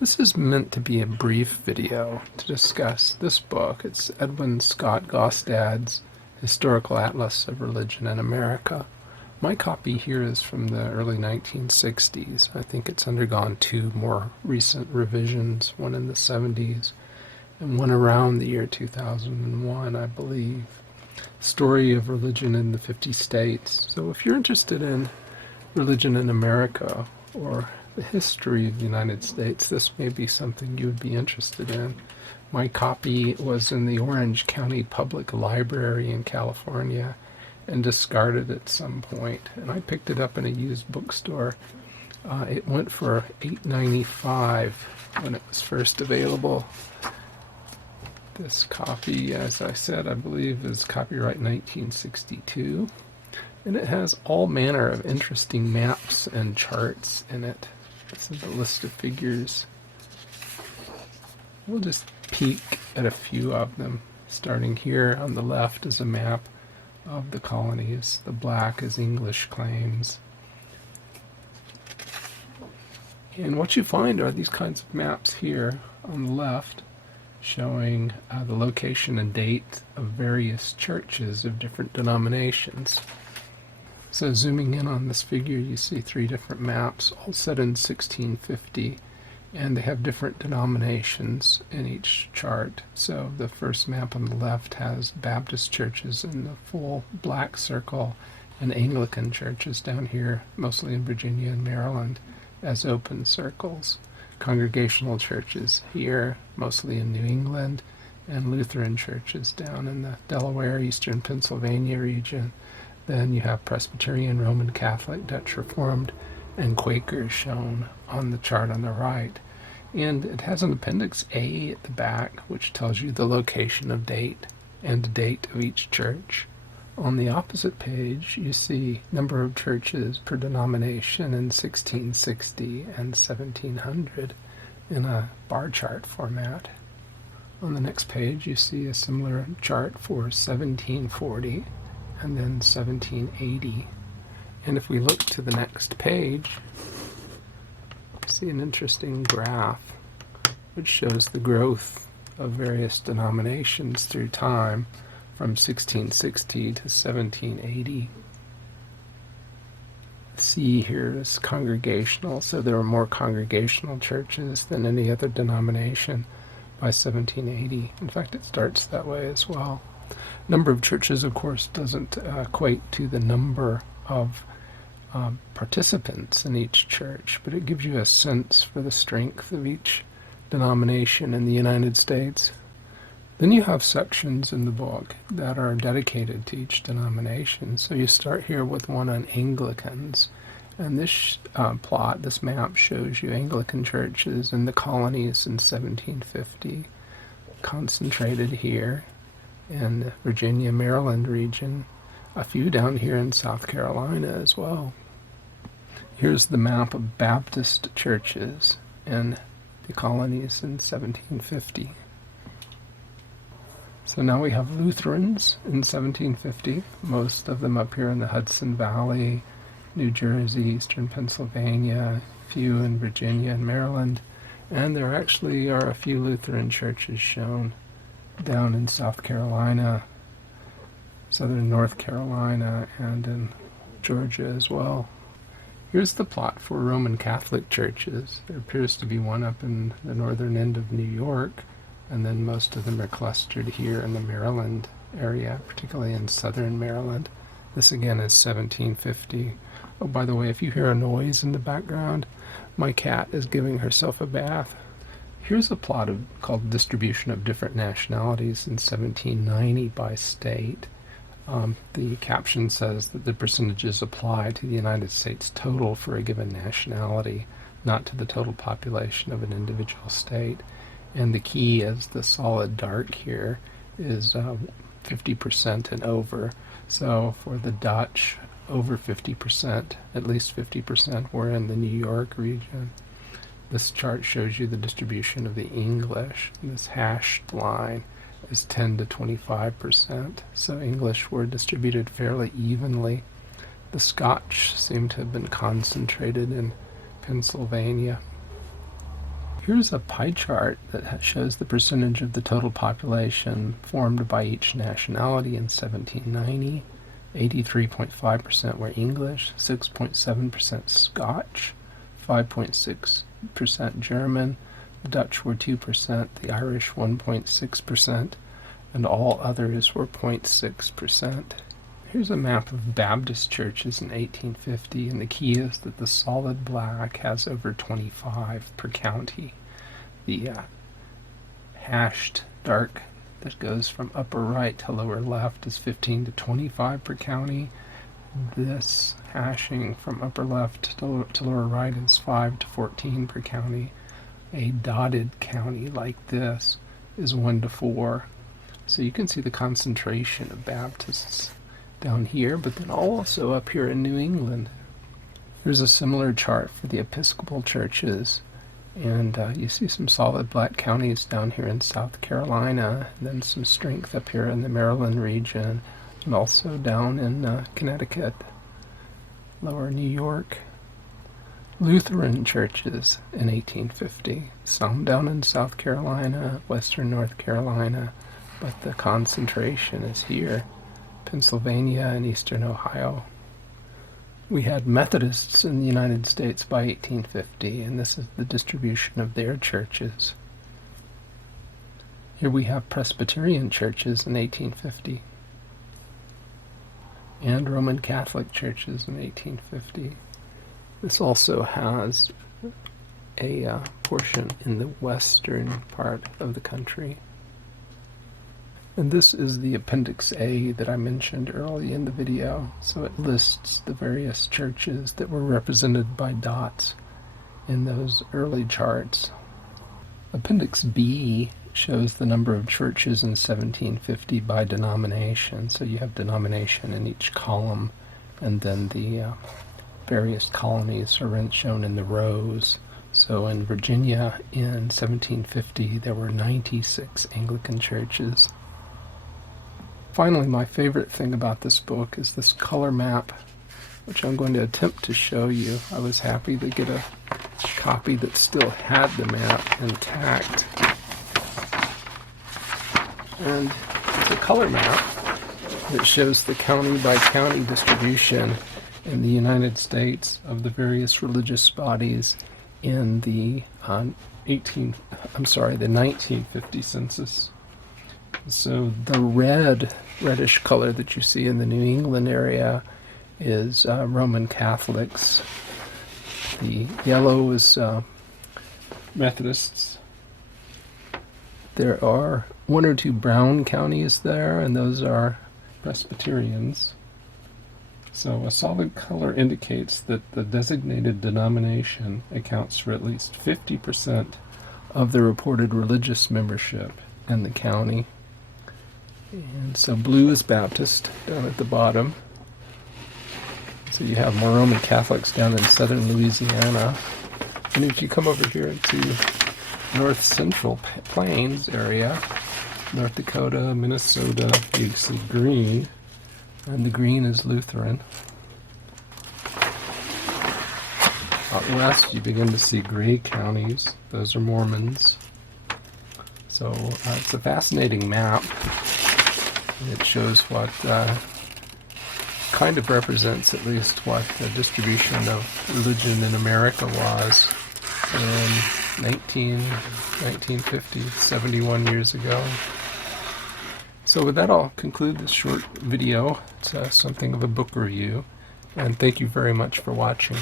This is meant to be a brief video to discuss this book. It's Edwin Scott Gaustad's Historical Atlas of Religion in America. My copy here is from the early 1960s. I think it's undergone two more recent revisions, one in the 70s and one around the year 2001, I believe. Story of religion in the 50 states. So if you're interested in religion in America or the history of the United States, this may be something you would be interested in. My copy was in the Orange County Public Library in California and discarded at some point, and I picked it up in a used bookstore. It went for $8.95 when it was first available. This copy, as I said, I believe is copyright 1962. And it has all manner of interesting maps and charts in it. This is the list of figures. We'll just peek at a few of them. Starting here on the left is a map of the colonies. The black is English claims. And what you find are these kinds of maps here on the left showing the location and date of various churches of different denominations. So zooming in on this figure, you see three different maps, all set in 1650, and they have different denominations in each chart. So the first map on the left has Baptist churches in the full black circle, and Anglican churches down here, mostly in Virginia and Maryland, as open circles. Congregational churches here, mostly in New England, and Lutheran churches down in the Delaware, Eastern Pennsylvania region. Then you have Presbyterian, Roman Catholic, Dutch Reformed, and Quakers shown on the chart on the right. And it has an Appendix A at the back, which tells you the location of date and date of each church. On the opposite page, you see number of churches per denomination in 1660 and 1700 in a bar chart format. On the next page, you see a similar chart for 1740 and then 1780. And if we look to the next page, we see an interesting graph which shows the growth of various denominations through time from 1660 to 1780. C here is congregational, so there were more congregational churches than any other denomination by 1780. In fact, it starts that way as well. Number of churches, of course, doesn't equate to the number of participants in each church, but it gives you a sense for the strength of each denomination in the United States. Then you have sections in the book that are dedicated to each denomination. So you start here with one on Anglicans, and this this map shows you Anglican churches in the colonies in 1750, concentrated here in the Virginia, Maryland region, a few down here in South Carolina as well. Here's the map of Baptist churches in the colonies in 1750. So now we have Lutherans in 1750, most of them up here in the Hudson Valley, New Jersey, Eastern Pennsylvania, a few in Virginia and Maryland, and there actually are a few Lutheran churches shown down in South Carolina, southern North Carolina, and in Georgia as well. Here's the plot for Roman Catholic churches. There appears to be one up in the northern end of New York, and then most of them are clustered here in the Maryland area, particularly in southern Maryland. This again is 1750. Oh, by the way, if you hear a noise in the background, my cat is giving herself a bath. Here's a plot called Distribution of Different Nationalities in 1790 by state. The caption says that the percentages apply to the United States total for a given nationality, not to the total population of an individual state. And the key is the solid dark here is 50% and over. So for the Dutch, over 50%, at least 50% were in the New York region. This chart shows you the distribution of the English. This hashed line is 10 to 25%. So English were distributed fairly evenly. The Scotch seem to have been concentrated in Pennsylvania. Here's a pie chart that shows the percentage of the total population formed by each nationality in 1790. 83.5% were English, 6.7% Scotch, 5.6% German, the Dutch were 2%, the Irish 1.6%, and all others were 0.6%. Here's a map of Baptist churches in 1850, and the key is that the solid black has over 25 per county. The hashed dark that goes from upper right to lower left is 15 to 25 per county. This hashing from upper left to lower right is 5 to 14 per county. A dotted county like this is 1 to 4. So you can see the concentration of Baptists down here, but then also up here in New England. There's a similar chart for the Episcopal churches, and you see some solid black counties down here in South Carolina, and then some strength up here in the Maryland region, and also down in Connecticut, lower New York. Lutheran churches in 1850, some down in South Carolina, western North Carolina, but the concentration is here, Pennsylvania and eastern Ohio. We had Methodists in the United States by 1850, and this is the distribution of their churches. Here we have Presbyterian churches in 1850, and Roman Catholic churches in 1850. This also has a portion in the western part of the country. And this is the Appendix A that I mentioned early in the video. So it lists the various churches that were represented by dots in those early charts. Appendix B shows the number of churches in 1750 by denomination. So you have denomination in each column, and then the various colonies are shown in the rows. So in Virginia in 1750 there were 96 Anglican churches. Finally, my favorite thing about this book is this color map, which I'm going to attempt to show you. I was happy to get a copy that still had the map intact. And it's a color map that shows the county by county distribution in the United States of the various religious bodies in the 1950 census. So the reddish color that you see in the New England area is Roman Catholics. The yellow is Methodists. There are 1 or 2 brown counties there, and those are Presbyterians. So a solid color indicates that the designated denomination accounts for at least 50% of the reported religious membership in the county. And so blue is Baptist down at the bottom. So you have more Roman Catholics down in southern Louisiana. And if you come over here to North Central Plains area, North Dakota, Minnesota, you see green, and the green is Lutheran. Out west you begin to see gray counties, those are Mormons. So it's a fascinating map. It shows what kind of represents at least what the distribution of religion in America was in 1950, 71 years ago. So with that, I'll conclude this short video. It's something of a book review, and thank you very much for watching.